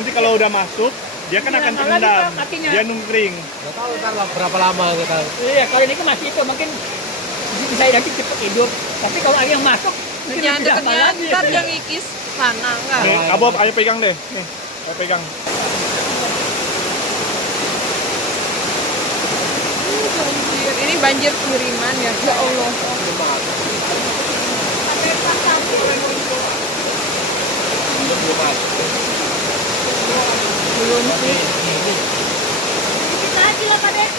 nanti kalau udah masuk dia kan akan terendam, dia nungkring. Nggak tahu ntar berapa lama kita. Iya, kalau ini kan masih itu mungkin bisa nanti cepat hidup. Tapi kalau ada yang masuk, mungkin Jangan tidak deketnya, lagi. ntar yang ikis sana enggak. Nih, Abob, ayo pegang deh. Nih, ayo pegang. Banjir. Ini banjir kiriman ya. Ya Allah. Belum sih. Kita aja lah Pak Dek.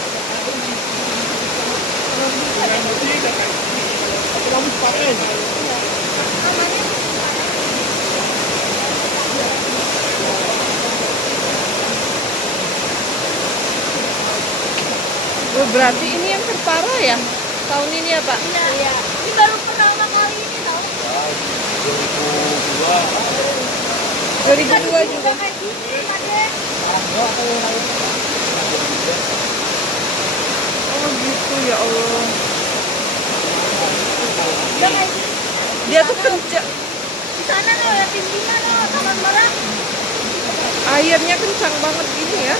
Oh, berarti ini yang terparah ya tahun ini ya Pak? Iya. Ini baru pertama kali ini tau. 2002 juga. Kayak gini Pak Dek. Oh gitu ya Allah. Udah kayak gini. Dia tuh kencang. Di sana loh ya pimpinan loh, Taman Barat. Airnya kencang banget gini ya.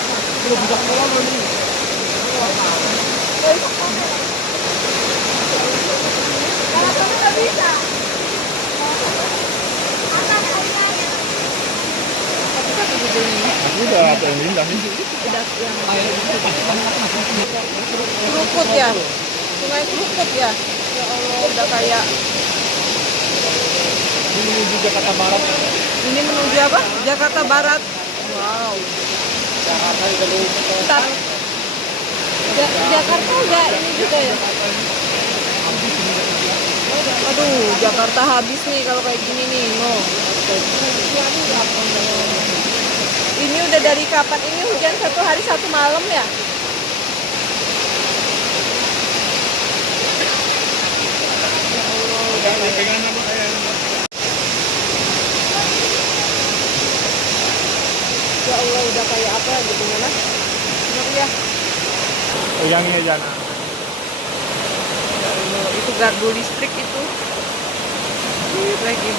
Kalau kamu nggak bisa. Atas airnya. Aku udah ada yang indah nih. Kerukut ya. Sungai Kerukut ya. Ya Allah udah kayak. Ini menuju Jakarta Barat. Ini menuju apa? Jakarta Barat. Wow. Jakarta udah Ntar. Jakarta enggak ini juga ya? Aduh, Jakarta habis nih kalau kayak gini nih, no. Ini udah dari kapan? Ini hujan 1 hari 1 malam ya? Pegangan apa sayang? Ya Allah, udah kayak apa gitu mana? Bener ya? Pegangin aja. Ya Allah, itu gardu listrik itu. Lihat lagi.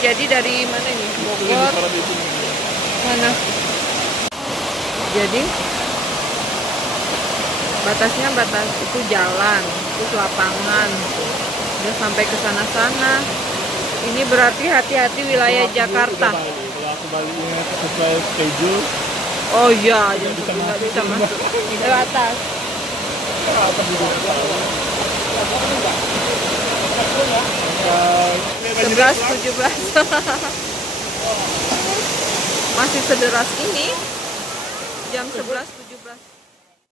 Jadi dari mana nih? Bogor. Mana? Jadi batasnya batas itu jalan, terus lapangan, udah sampai ke sana-sana. Ini berarti hati-hati wilayah Jakarta. Kalau aku baliknya sesuai schedule, Oh iya, nggak bisa nggak masuk. bisa masuk. Lewat atas. Eh, 11, 17. Masih sederas ini. Jam 11.